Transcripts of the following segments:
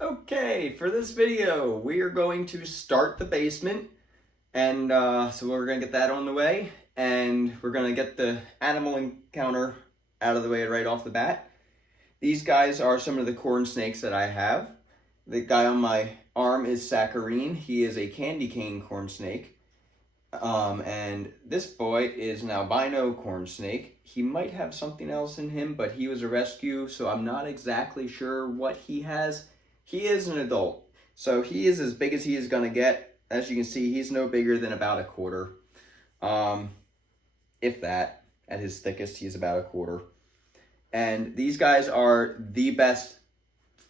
Okay, for this video, we are going to start the basement, and so we're going to get that on the way, and we're going to get the animal encounter out of the way right off the bat. These guys are some of the corn snakes that I have. The guy on my arm is Saccharine. He is a candy cane corn snake. And this boy is an albino corn snake. He might have something else in him, but he was a rescue, so I'm not exactly sure what he has. He is an adult, so he is as big as he is going to get. As you can see, he's no bigger than about a quarter. Um, if that. At his thickest, he's about a quarter. And these guys are the best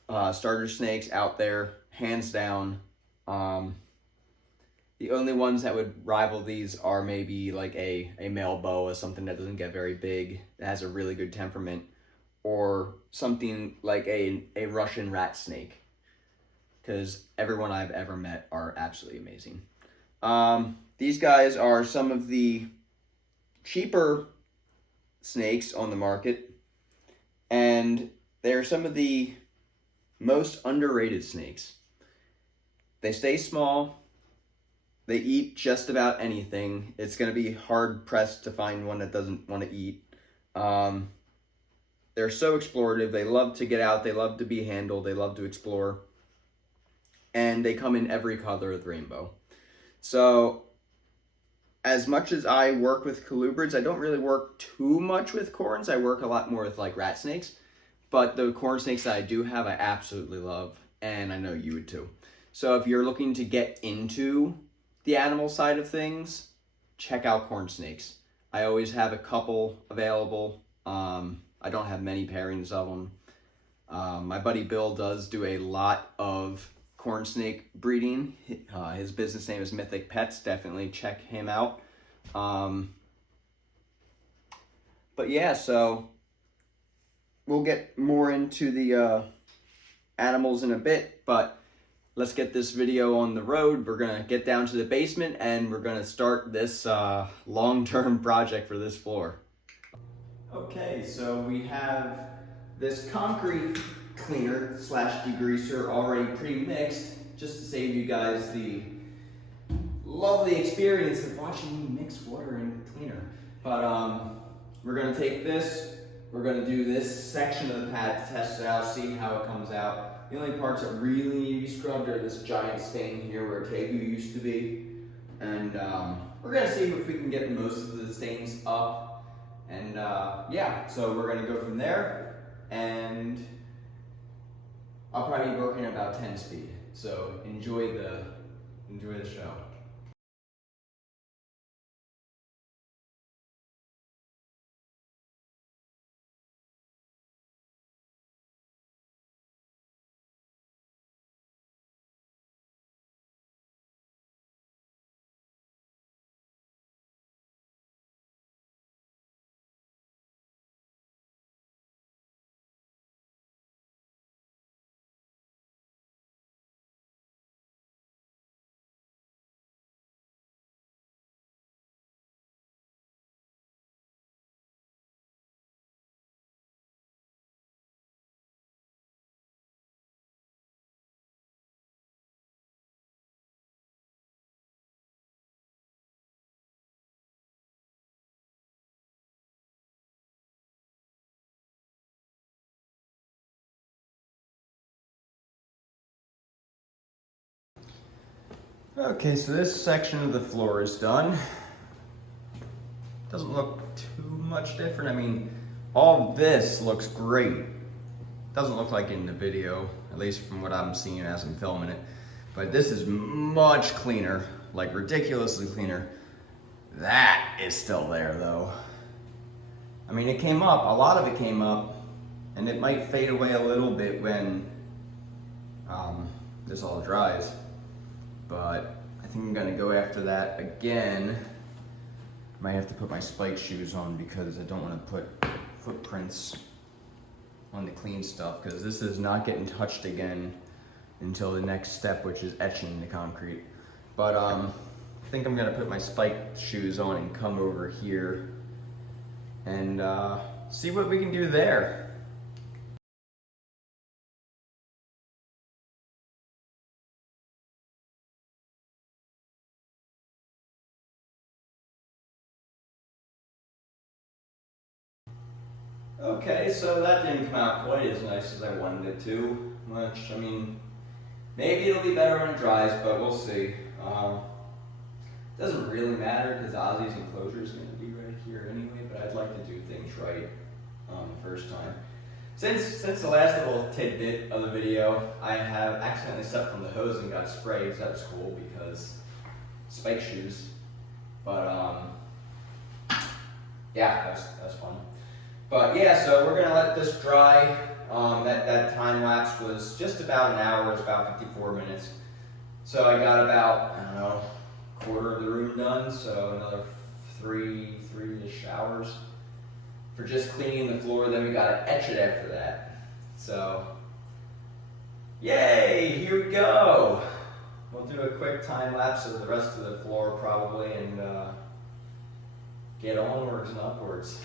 starter snakes out there, hands down. The only ones that would rival these are maybe like a male boa, something that doesn't get very big, that has a really good temperament, or something like a Russian rat snake, because everyone I've ever met are absolutely amazing. These guys are some of the cheaper snakes on the market, and they're some of the most underrated snakes. They stay small. They eat just about anything. It's going to be hard pressed to find one that doesn't want to eat. They're so explorative. They love to get out. They love to be handled. They love to explore. And they come in every color of the rainbow. So as much as I work with colubrids, I don't really work too much with corns. I work a lot more with like rat snakes. But the corn snakes that I do have, I absolutely love. And I know you would too. So if you're looking to get into the animal side of things, check out corn snakes. I always have a couple available. I don't have many pairings of them. My buddy Bill does do a lot of corn snake breeding. His business name is Mythic Pets. Definitely check him out. But yeah, so we'll get more into the animals in a bit, but let's get this video on the road. We're gonna get down to the basement and we're gonna start this long-term project for this floor. Okay, so we have this concrete cleaner slash degreaser already pre-mixed, just to save you guys the lovely experience of watching me mix water and cleaner. But we're gonna take this, we're gonna do this section of the pad to test it out, see how it comes out. The only parts that really need to be scrubbed are this giant stain here where Tegu used to be. And we're gonna see if we can get most of the stains up. And yeah, so we're gonna go from there, and I'll probably be working at about 10 speed. So enjoy the show. Okay, so this section of the floor is done. Doesn't look too much different. I mean, all this looks great. Doesn't look like it in the video, at least from what I'm seeing as I'm filming it. But this is much cleaner, like ridiculously cleaner. That is still there though. I mean, it came up, a lot of it came up, and it might fade away a little bit when this all dries. But I think I'm gonna go after that again. Might have to put my spike shoes on because I don't want to put footprints on the clean stuff, because this is not getting touched again until the next step, which is etching the concrete. But I think I'm gonna put my spike shoes on and come over here and see what we can do there. Okay, so that didn't come out quite as nice as I wanted it to. Much, I mean, maybe it'll be better when it dries, but we'll see. Doesn't really matter because Ozzy's enclosure is going to be right here anyway, but I'd like to do things right the first time. Since the last little tidbit of the video, I have accidentally stepped on the hose and got sprayed, so that was cool because spike shoes. But yeah, that's fun. But yeah, so we're gonna let this dry. That time lapse was just about an hour. It's about 54 minutes. So I got about, I don't know, quarter of the room done. So another three-ish hours for just cleaning the floor. Then we gotta etch it after that. So yay! Here we go. We'll do a quick time lapse of the rest of the floor probably, and get onwards and upwards.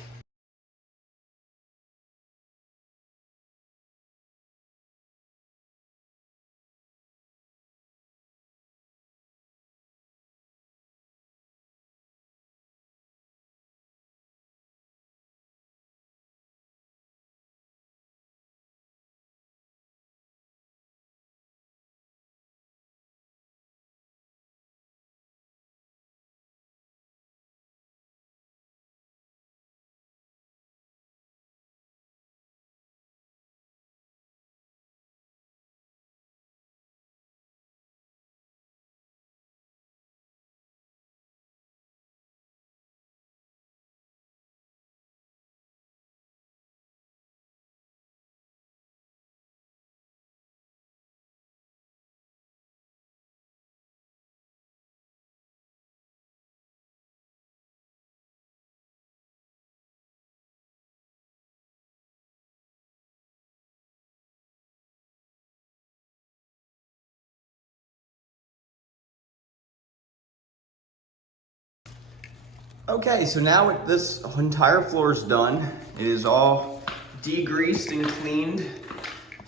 Okay, so now this entire floor is done. It is all degreased and cleaned.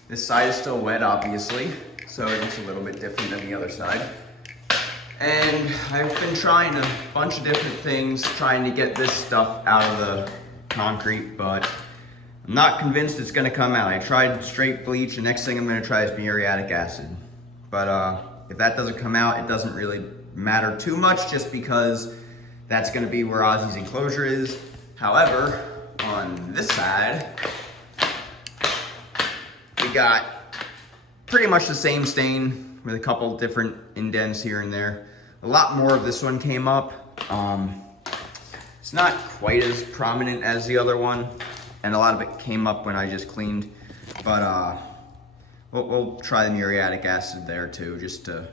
This side is still wet, obviously, so it's a little bit different than the other side. And I've been trying a bunch of different things, trying to get this stuff out of the concrete, but I'm not convinced it's gonna come out. I tried straight bleach, the next thing I'm gonna try is muriatic acid. But if that doesn't come out, it doesn't really matter too much, just because that's gonna be where Ozzy's enclosure is. However, on this side, we got pretty much the same stain with a couple different indents here and there. A lot more of this one came up. It's not quite as prominent as the other one, and a lot of it came up when I just cleaned, but we'll try the muriatic acid there too, just to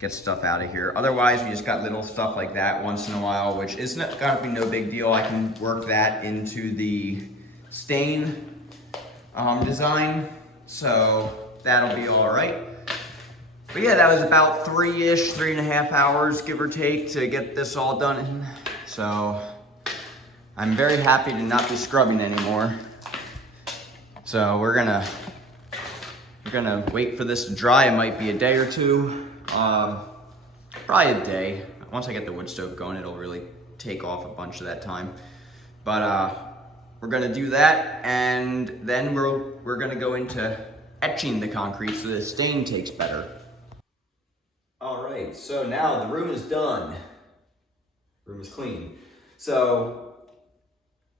get stuff out of here. Otherwise, we just got little stuff like that once in a while, which is not gonna be no big deal. I can work that into the stain design, so that'll be all right. But yeah, that was about 3.5 hours, give or take, to get this all done. So I'm very happy to not be scrubbing anymore. So we're gonna wait for this to dry. It might be a day or two. Probably a day. Once I get the wood stove going, it'll really take off a bunch of that time. But we're gonna do that, and then we're gonna go into etching the concrete so the stain takes better. All right, so now the room is done. Room is clean. So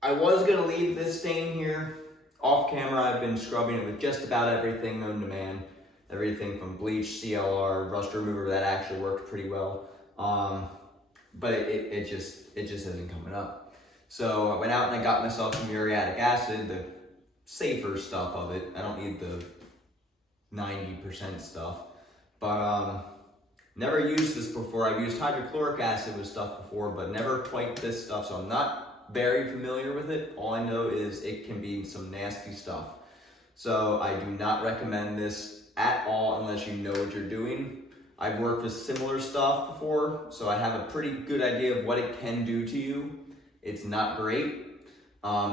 I was gonna leave this stain here. Off camera, I've been scrubbing it with just about everything known to man. Everything from bleach, CLR, rust remover, that actually worked pretty well. But it just isn't coming up. So I went out and I got myself some muriatic acid, the safer stuff of it. I don't need the 90% stuff. But never used this before. I've used hydrochloric acid with stuff before, but never quite this stuff. So I'm not very familiar with it. All I know is it can be some nasty stuff. So I do not recommend this at all unless you know what you're doing. I've worked with similar stuff before, so I have a pretty good idea of what it can do to you. It's not great.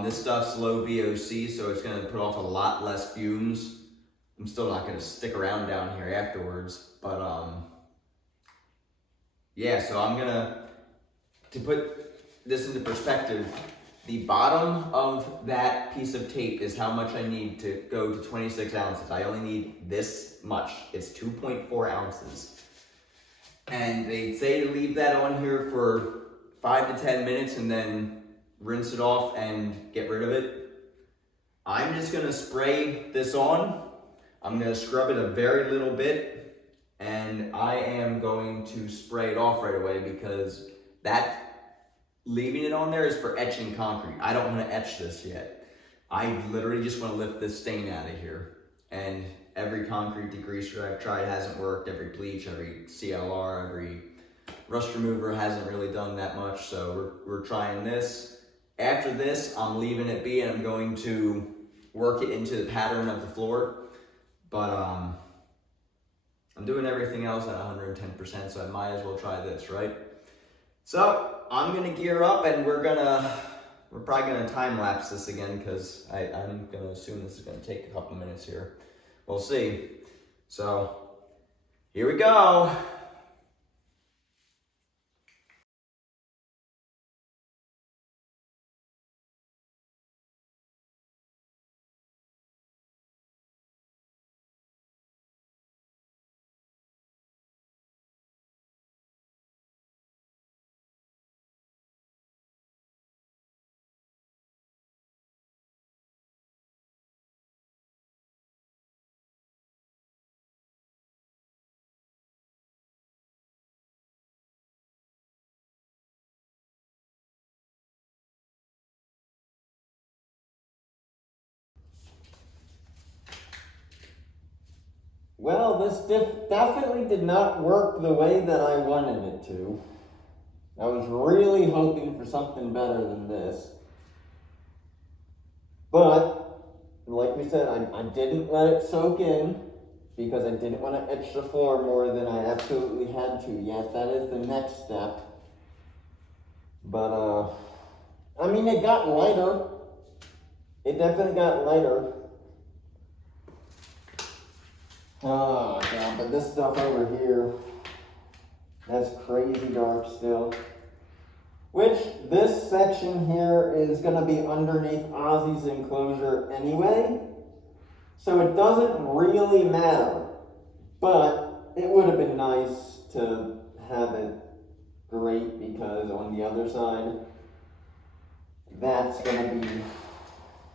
This stuff's low VOC, so it's gonna put off a lot less fumes. I'm still not gonna stick around down here afterwards, but yeah, so to put this into perspective, the bottom of that piece of tape is how much I need to go to 26 ounces. I only need this much. It's 2.4 ounces. And they say to leave that on here for 5 to 10 minutes and then rinse it off and get rid of it. I'm just gonna spray this on. I'm gonna scrub it a very little bit, and I am going to spray it off right away because leaving it on there is for etching concrete. I don't want to etch this yet. I literally just want to lift this stain out of here. And every concrete degreaser I've tried hasn't worked. Every bleach, every CLR, every rust remover hasn't really done that much. So we're trying this. After this, I'm leaving it be and I'm going to work it into the pattern of the floor. But I'm doing everything else at 110%, so I might as well try this, right? So I'm gonna gear up and we're probably gonna time lapse this again because I'm gonna assume this is gonna take a couple minutes here. We'll see. So here we go. Well, this definitely did not work the way that I wanted it to. I was really hoping for something better than this. But, like we said, I didn't let it soak in because I didn't want to etch the floor more than I absolutely had to yet. That is the next step. But, I mean, it got lighter. It definitely got lighter. Oh, God, but this stuff over here, that's crazy dark still. Which, this section here is going to be underneath Ozzy's enclosure anyway. So it doesn't really matter. But it would have been nice to have it great because on the other side, that's going to be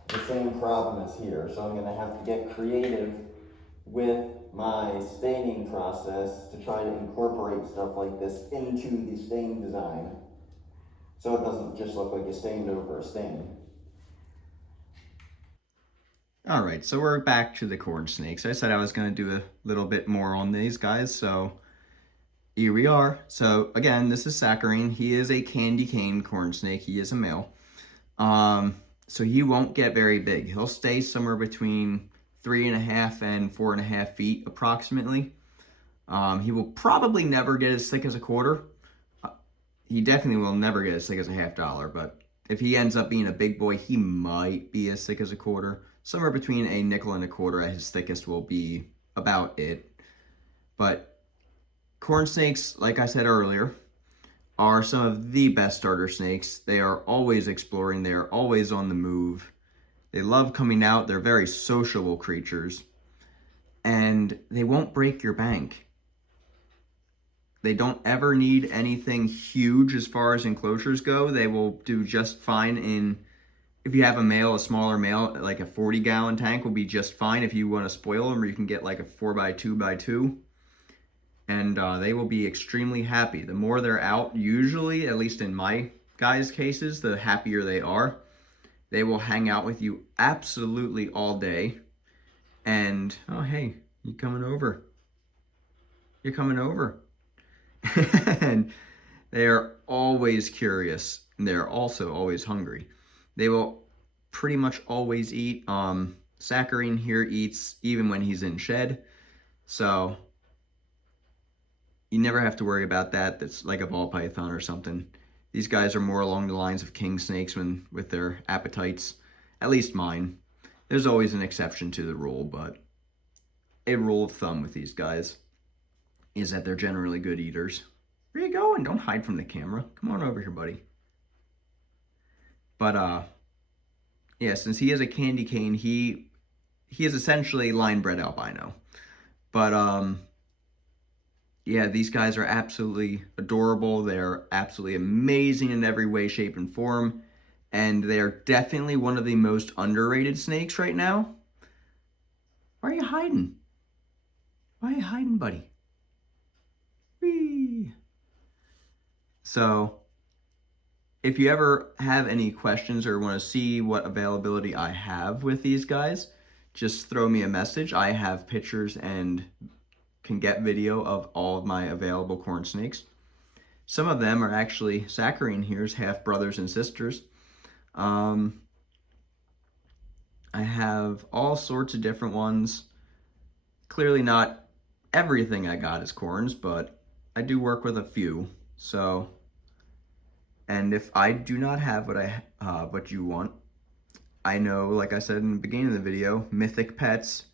the same problem as here. So I'm going to have to get creative with my staining process to try to incorporate stuff like this into the stain design so it doesn't just look like you stained over a stain. All right, so we're back to the corn snakes. I said I was going to do a little bit more on these guys, so here we are. So again, this is Saccharine. He is a candy cane corn snake. He is a male. So he won't get very big. He'll stay somewhere between 3.5 and 4.5 feet approximately. He will probably never get as thick as a quarter. He definitely will never get as thick as a $50, but if he ends up being a big boy, he might be as thick as a quarter. Somewhere between a nickel and a quarter at his thickest will be about it. But corn snakes, like I said earlier, are some of the best starter snakes. They are always exploring. They are always on the move. They love coming out. They're very sociable creatures. And they won't break your bank. They don't ever need anything huge as far as enclosures go. They will do just fine in, if you have a male, a smaller male, like a 40-gallon tank will be just fine if you want to spoil them, or you can get like a 4x2x2. And they will be extremely happy. The more they're out, usually, at least in my guys' cases, the happier they are. They will hang out with you absolutely all day. And, oh, hey, you coming over? You're coming over. And they are always curious. And they're also always hungry. They will pretty much always eat. Saccharine here eats even when he's in shed. So you never have to worry about that. That's like a ball python or something. These guys are more along the lines of king snakes with their appetites. At least mine. There's always an exception to the rule, but a rule of thumb with these guys is that they're generally good eaters. Where you going? Don't hide from the camera. Come on over here, buddy. But yeah, since he is a candy cane, he is essentially line bred albino. But yeah, these guys are absolutely adorable. They're absolutely amazing in every way, shape, and form. And they are definitely one of the most underrated snakes right now. Why are you hiding? Why are you hiding, buddy? Whee! So, if you ever have any questions or want to see what availability I have with these guys, just throw me a message. I have pictures and can get video of all of my available corn snakes. Some of them are actually saccharine here's half brothers and sisters. I have all sorts of different ones. Clearly not everything I got is corns, but I do work with a few. So, and if I do not have what you want, I know, like I said in the beginning of the video, Mythic Pets.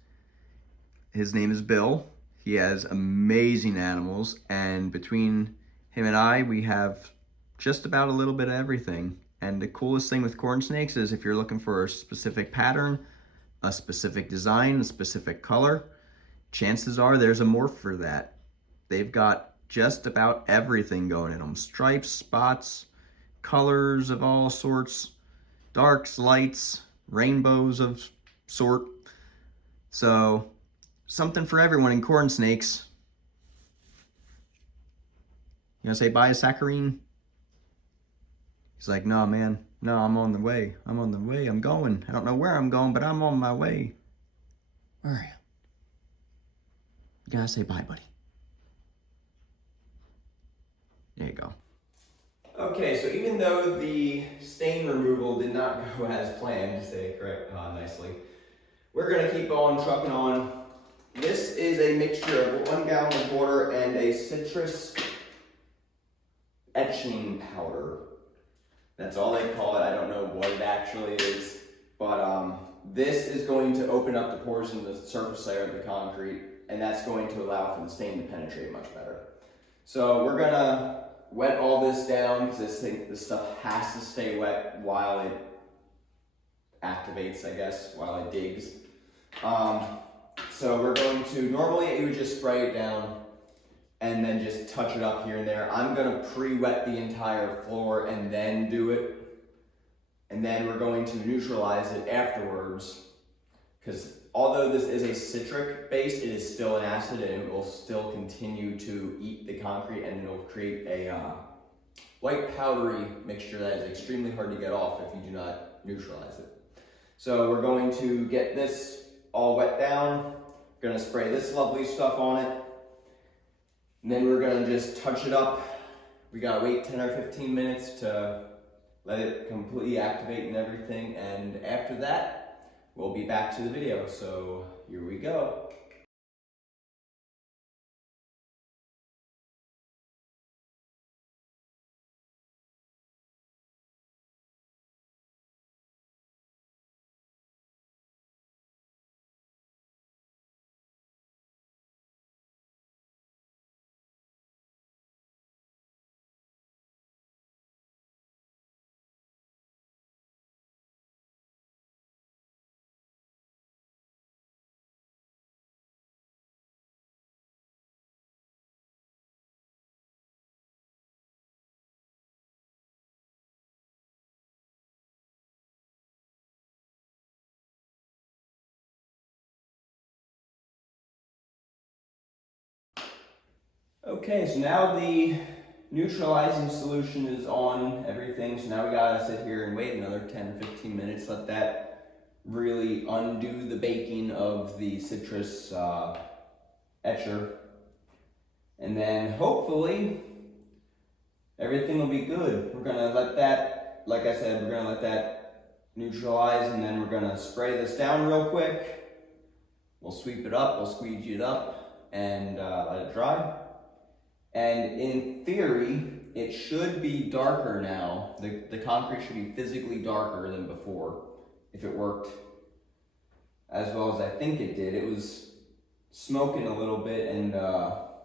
His name is Bill. He has amazing animals, and between him and I, we have just about a little bit of everything. And the coolest thing with corn snakes is if you're looking for a specific pattern, a specific design, a specific color, chances are there's a morph for that. They've got just about everything going in them. Stripes, spots, colors of all sorts, darks, lights, rainbows of sort. So something for everyone in corn snakes. You gonna say bye, Saccharine? He's like, no, man. No, I'm on the way. I'm on the way. I'm going. I don't know where I'm going, but I'm on my way. Where are you? You gotta say bye, buddy. There you go. Okay, so even though the stain removal did not go as planned, to say it correct nicely, we're gonna keep on trucking on. This is a mixture of 1 gallon of water and a citrus etching powder. That's all they call it. I don't know what it actually is, but this is going to open up the pores in the surface layer of the concrete, and that's going to allow for the stain to penetrate much better. So we're gonna wet all this down because this stuff has to stay wet while it activates, I guess, while it digs. So we're going to, normally you would just spray it down and then just touch it up here and there. I'm gonna pre-wet the entire floor and then do it. And then we're going to neutralize it afterwards, because although this is a citric base, it is still an acid and it will still continue to eat the concrete, and it'll create a white powdery mixture that is extremely hard to get off if you do not neutralize it. So we're going to get this all wet down. We're gonna spray this lovely stuff on it. And then we're gonna just touch it up. We gotta wait 10 or 15 minutes to let it completely activate and everything. And after that, we'll be back to the video. So here we go. Okay, so now the neutralizing solution is on everything. So now we gotta sit here and wait another 10 or 15 minutes, let that really undo the baking of the citrus etcher. And then hopefully everything will be good. We're gonna let that, like I said, we're gonna let that neutralize, and then we're gonna spray this down real quick. We'll sweep it up, we'll squeegee it up, and let it dry. And in theory, it should be darker now. The concrete should be physically darker than before, if it worked as well as I think it did. It was smoking a little bit and, well,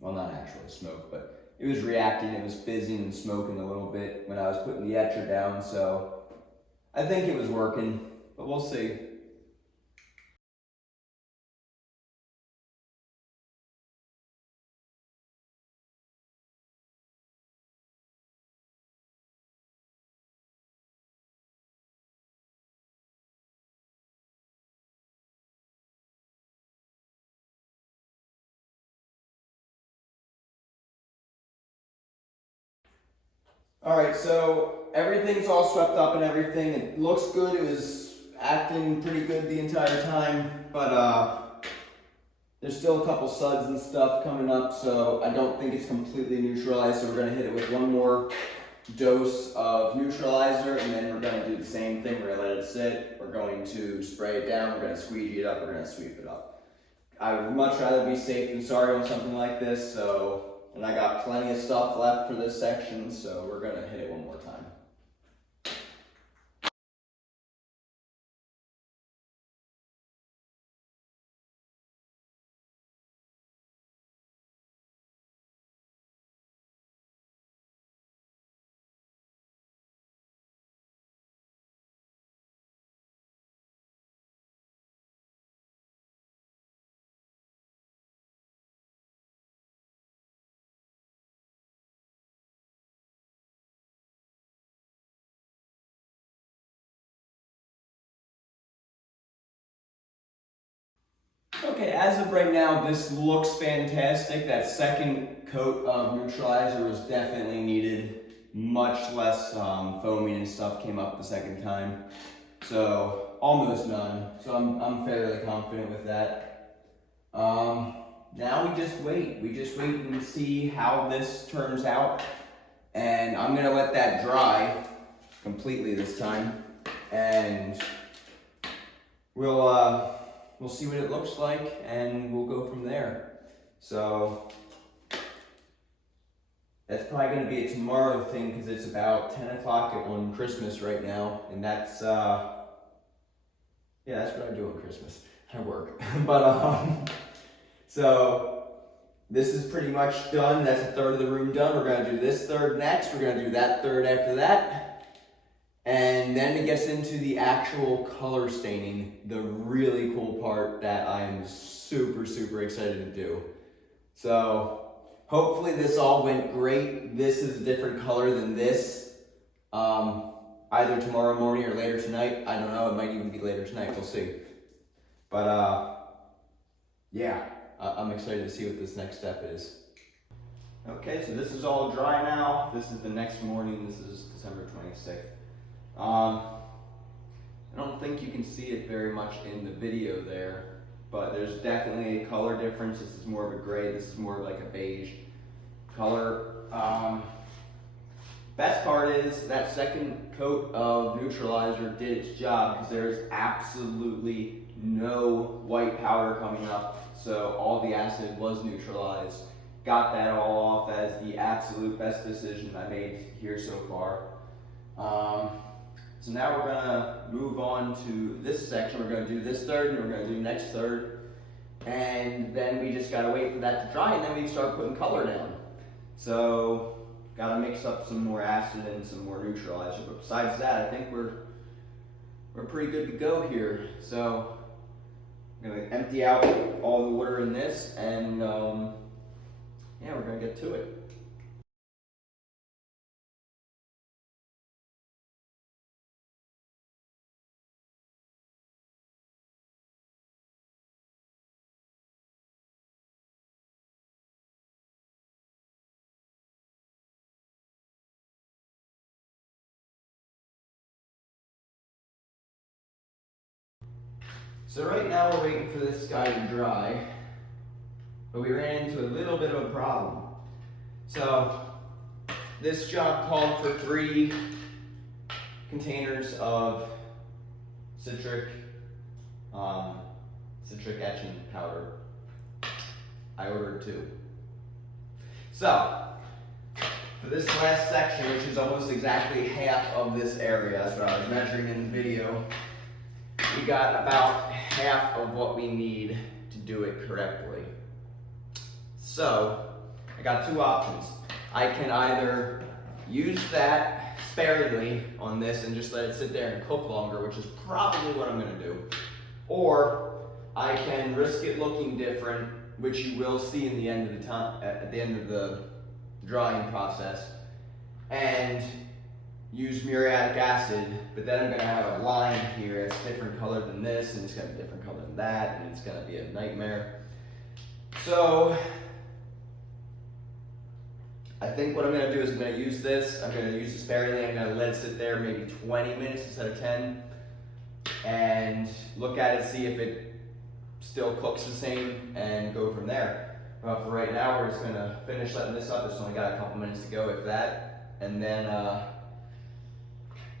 not actually smoke, but it was reacting, it was fizzing and smoking a little bit when I was putting the etcher down, so I think it was working, but we'll see. Alright, so everything's all swept up and everything. It looks good. It was acting pretty good the entire time, but there's still a couple suds and stuff coming up, so I don't think it's completely neutralized, so we're going to hit it with one more dose of neutralizer, and then we're going to do the same thing. We're going to let it sit. We're going to spray it down. We're going to squeegee it up. We're going to sweep it up. I would much rather be safe than sorry on something like this, so... And I got plenty of stuff left for this section, so we're gonna hit it one more time. Okay, as of right now, this looks fantastic. That second coat of neutralizer was definitely needed. Much less foaming and stuff came up the second time. So, almost none. So I'm fairly confident with that. Now we just wait. We just wait and see how this turns out. And I'm gonna let that dry completely this time. And we'll see what it looks like, and we'll go from there. So that's probably going to be a tomorrow thing, because it's about 10 o'clock on Christmas right now, and that's yeah, that's what I do on Christmas. I work. But so this is pretty much done. That's a third of the room done. We're going to do this third next. We're going to do that third after that. And then it gets into the actual color staining, the really cool part that I'm super, super excited to do. So hopefully this all went great. This is a different color than this. Either tomorrow morning or later tonight. I don't know, it might even be later tonight, we'll see. But yeah, I'm excited to see what this next step is. Okay, so this is all dry now. This is the next morning, this is December 26th. I don't think you can see it very much in the video there, but there's definitely a color difference. This is more of a gray, this is more like a beige color. Best part is that second coat of neutralizer did its job, because there's absolutely no white powder coming up, so all the acid was neutralized. Got that all off as the absolute best decision I made here so far. So now we're gonna move on to this section. We're gonna do this third, and we're gonna do next third. And then we just gotta wait for that to dry, and then we start putting color down. So, gotta mix up some more acid and some more neutralizer. But besides that, I think we're pretty good to go here. So, I'm gonna empty out all the water in this, and yeah, we're gonna get to it. So right now we're waiting for this guy to dry, but we ran into a little bit of a problem. So this job called for 3 containers of citric etching powder. I ordered 2. So for this last section, which is almost exactly half of this area, that's what I was measuring in the video, we got about half of what we need to do it correctly. So I got 2 options. I can either use that sparingly on this and just let it sit there and cook longer, which is probably what I'm gonna do. Or I can risk it looking different, which you will see in the end of the time, at the end of the drying process, and use muriatic acid, but then I'm gonna have a line here that's different color than this, and it's gonna be different color than that, and it's gonna be a nightmare. So I think what I'm gonna do is I'm gonna use this, I'm gonna use the sparingly, I'm gonna let it sit there maybe 20 minutes instead of 10, and look at it, see if it still cooks the same, and go from there. But for right now, we're just gonna finish letting this up. It's only got a couple minutes to go, if that, and then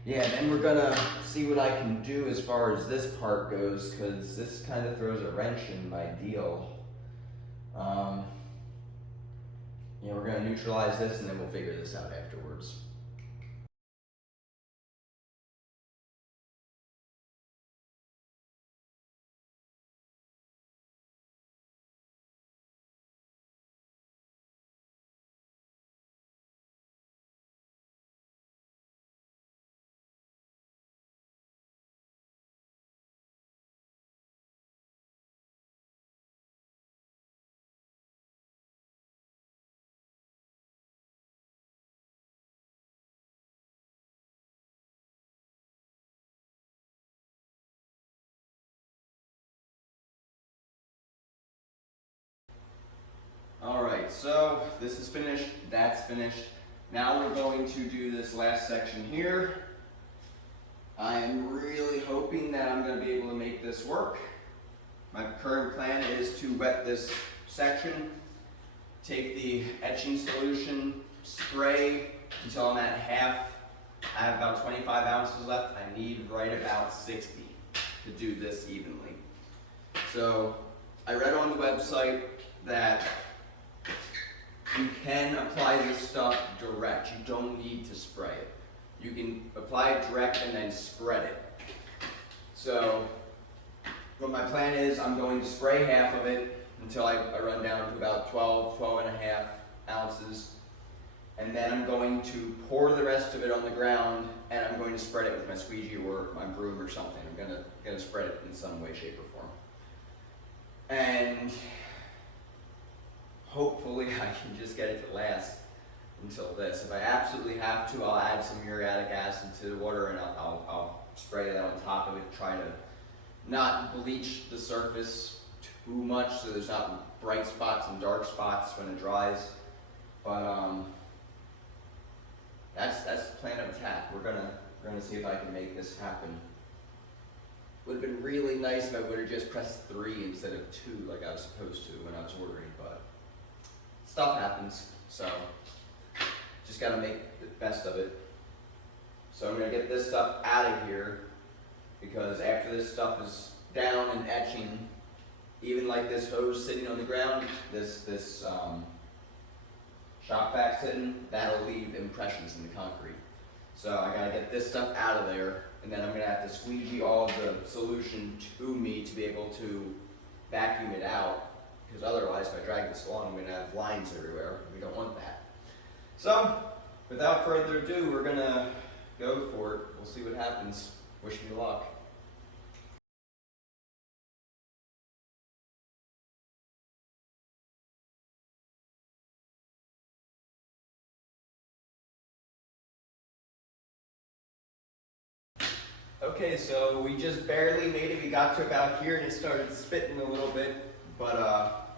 yeah, then we're gonna see what I can do as far as this part goes, because this kind of throws a wrench in my deal. Yeah, we're gonna neutralize this and then we'll figure this out afterwards. Alright, so this is finished, that's finished. Now we're going to do this last section here. I am really hoping that I'm going to be able to make this work. My current plan is to wet this section, take the etching solution, spray until I'm at half. I have about 25 ounces left. I need right about 60 to do this evenly. So I read on the website that you can apply this stuff direct. You don't need to spray it. You can apply it direct and then spread it. So what my plan is, I'm going to spray half of it until I run down to about 12 and a half ounces. And then I'm going to pour the rest of it on the ground, and I'm going to spread it with my squeegee or my broom or something. I'm gonna spread it in some way, shape, or form. And hopefully I can just get it to last until this. If I absolutely have to, I'll add some muriatic acid to the water and I'll spray that on top of it, try to not bleach the surface too much so there's not bright spots and dark spots when it dries. But that's the plan of attack. We're gonna see if I can make this happen. Would have been really nice if I would have just pressed 3 instead of 2 like I was supposed to when I was ordering, but stuff happens, so just gotta make the best of it. So I'm gonna get this stuff out of here, because after this stuff is down and etching, even like this hose sitting on the ground, this shop vac sitting, that'll leave impressions in the concrete. So I gotta get this stuff out of there, and then I'm gonna have to squeegee all of the solution to me to be able to vacuum it out, because otherwise if I drag this along, I'm gonna have lines everywhere. We don't want that. So without further ado, we're gonna go for it. We'll see what happens. Wish me luck. Okay, so we just barely made it. We got to about here and it started spitting a little bit, but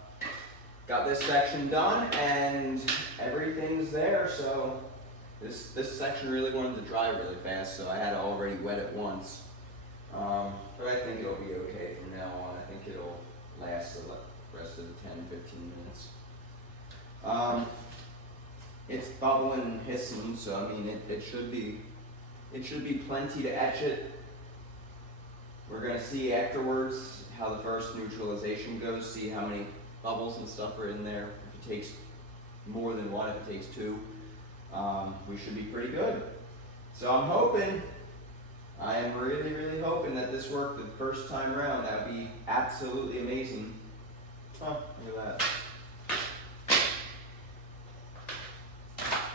got this section done and everything's there. So this section really wanted to dry really fast, so I had to already wet it once. But I think it'll be okay from now on. I think it'll last the rest of the 10-15 minutes. It's bubbling and hissing, so I mean it should be plenty to etch it. We're gonna see afterwards how the first neutralization goes, see how many bubbles and stuff are in there. If it takes more than one, if it takes 2, we should be pretty good. So I am really, really hoping that this worked the first time around. That would be absolutely amazing. Oh, look at that.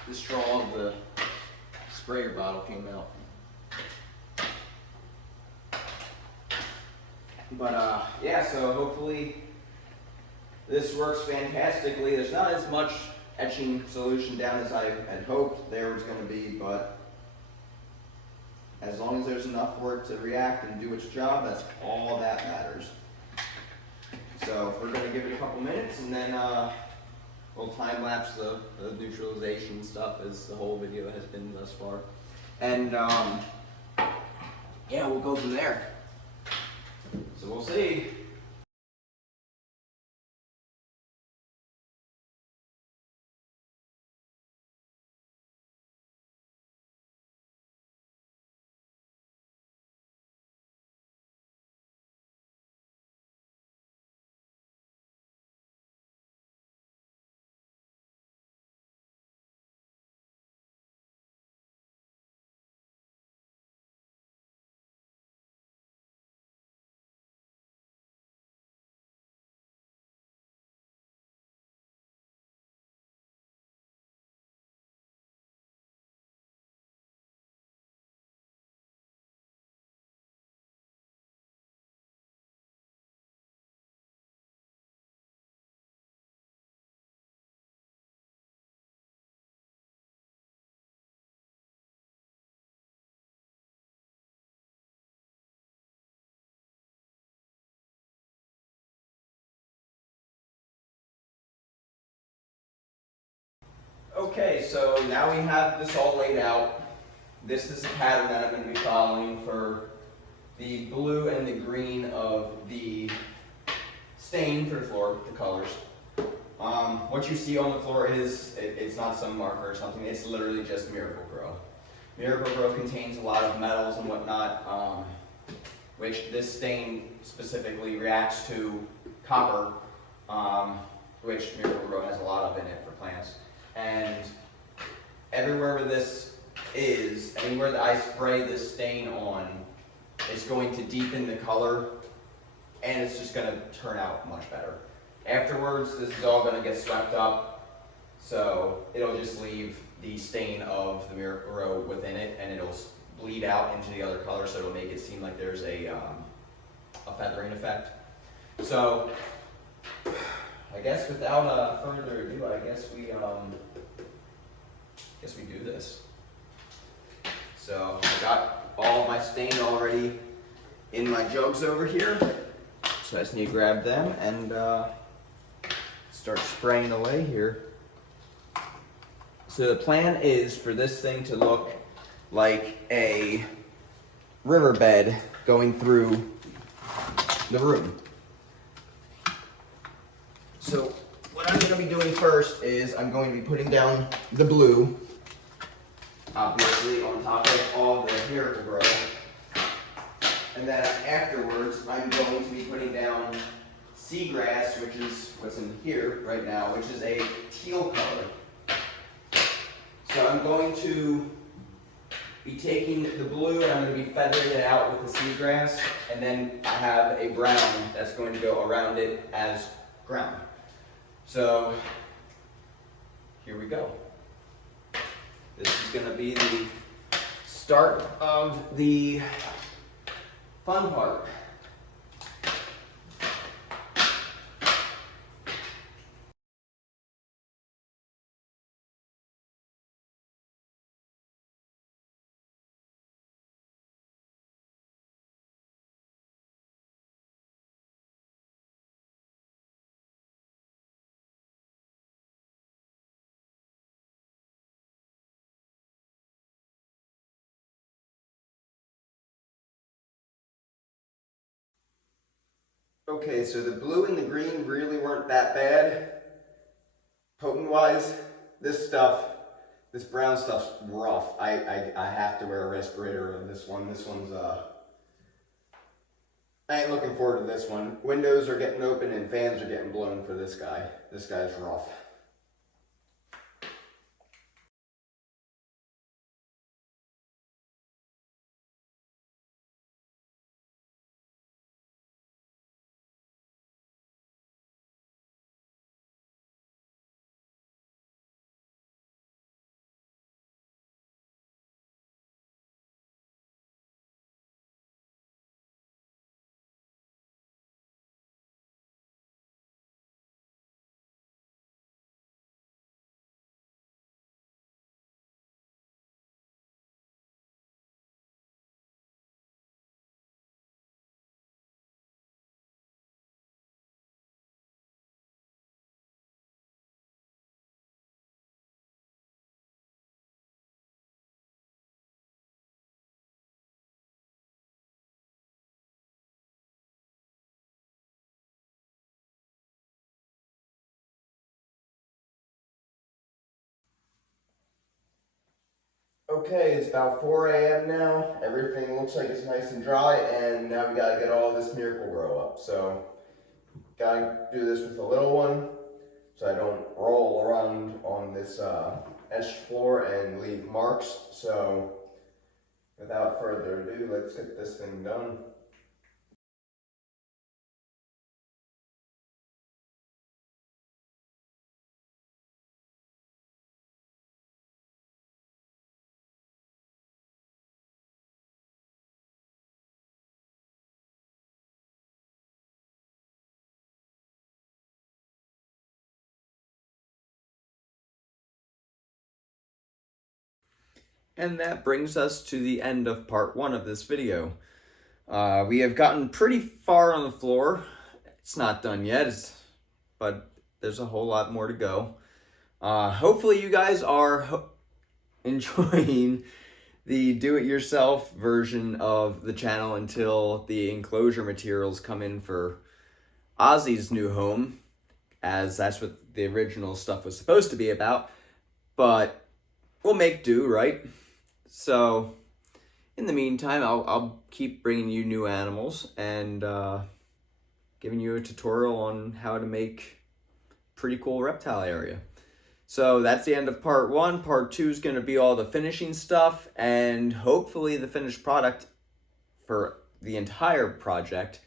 the straw of the sprayer bottle came out. But yeah, so hopefully this works fantastically. There's not as much etching solution down as I had hoped there was going to be, but as long as there's enough for it to react and do its job, that's all that matters. So we're going to give it a couple minutes, and then we'll time lapse the neutralization stuff as the whole video has been thus far. And yeah, we'll go from there. So we'll see. Okay, so now we have this all laid out. This is the pattern that I'm going to be following for the blue and the green of the stain for the floor, the colors. What you see on the floor is, it's not some marker or something, it's literally just Miracle Grow. Miracle Grow contains a lot of metals and whatnot, which this stain specifically reacts to copper, which Miracle Grow has a lot of in it for plants. And everywhere where this is, anywhere that I spray this stain on, it's going to deepen the color, and it's just going to turn out much better. Afterwards, this is all going to get swept up, so it'll just leave the stain of the Miracle Grow within it, and it'll bleed out into the other color, so it'll make it seem like there's a feathering effect. So I guess without further ado, I guess we do this. So I got all of my stain already in my jugs over here, so I just need to grab them and start spraying away here. So the plan is for this thing to look like a riverbed going through the room. So what I'm going to be doing first is I'm going to be putting down the blue, obviously on top of all the Miracle Grow. And then afterwards, I'm going to be putting down seagrass, which is what's in here right now, which is a teal color. So I'm going to be taking the blue and I'm going to be feathering it out with the seagrass, and then I have a brown that's going to go around it as ground. So here we go. This is going to be the start of the fun part. Okay, so the blue and the green really weren't that bad. Potent-wise, this brown stuff's rough. I have to wear a respirator on this one. This one's, I ain't looking forward to this one. Windows are getting open and fans are getting blown for this guy. This guy's rough. Okay, it's about 4 a.m. now. Everything looks like it's nice and dry, and now we gotta get all this Miracle Grow up. So, gotta do this with the little one, so I don't roll around on this etched floor and leave marks. So, without further ado, let's get this thing done. And that brings us to the end of part 1 of this video. We have gotten pretty far on the floor. It's not done yet, but there's a whole lot more to go. Hopefully you guys are enjoying the do-it-yourself version of the channel until the enclosure materials come in for Ozzy's new home, as that's what the original stuff was supposed to be about. But we'll make do, right? So in the meantime, I'll keep bringing you new animals and giving you a tutorial on how to make pretty cool reptile area. So that's the end of part 1. Part 2 is going to be all the finishing stuff and hopefully the finished product for the entire project.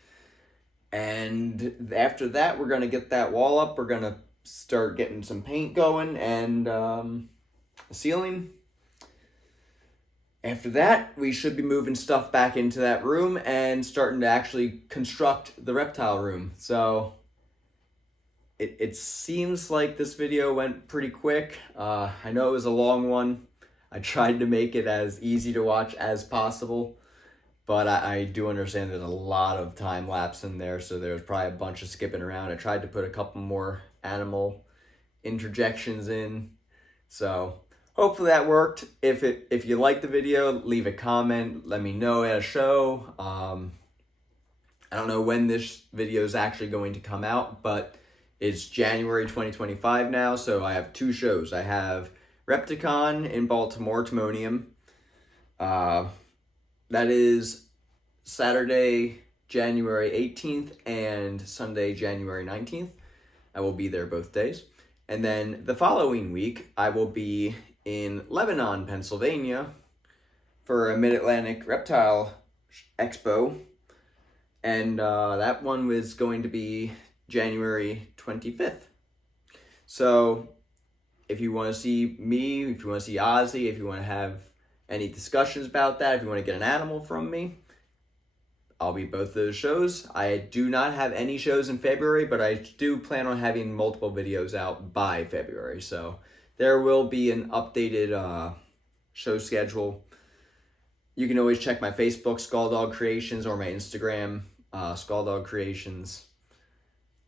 And after that, we're going to get that wall up. We're going to start getting some paint going and ceiling. After that, we should be moving stuff back into that room and starting to actually construct the reptile room. So it seems like this video went pretty quick. I know it was a long one. I tried to make it as easy to watch as possible, but I do understand there's a lot of time lapse in there, so there's probably a bunch of skipping around. I tried to put a couple more animal interjections in, so hopefully that worked. If you liked the video, leave a comment. Let me know at a show. I don't know when this video is actually going to come out, but it's January 2025 now, so I have 2 shows. I have Repticon in Baltimore, Timonium. That is Saturday, January 18th and Sunday, January 19th. I will be there both days. And then the following week, I will be in Lebanon, Pennsylvania for a Mid-Atlantic Reptile Expo. And that one was going to be January 25th. So if you want to see me, if you want to see Ozzy, if you want to have any discussions about that, if you want to get an animal from me, I'll be both those shows. I do not have any shows in February, but I do plan on having multiple videos out by February. So there will be an updated show schedule. You can always check my Facebook, Skull Dog Creations, or my Instagram, Skull Dog Creations.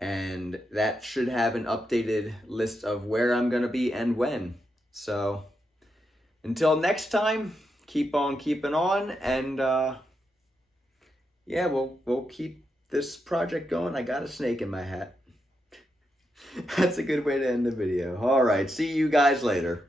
And that should have an updated list of where I'm going to be and when. So until next time, keep on keeping on, and yeah, we'll keep this project going. I got a snake in my hat. That's a good way to end the video. All right, see you guys later.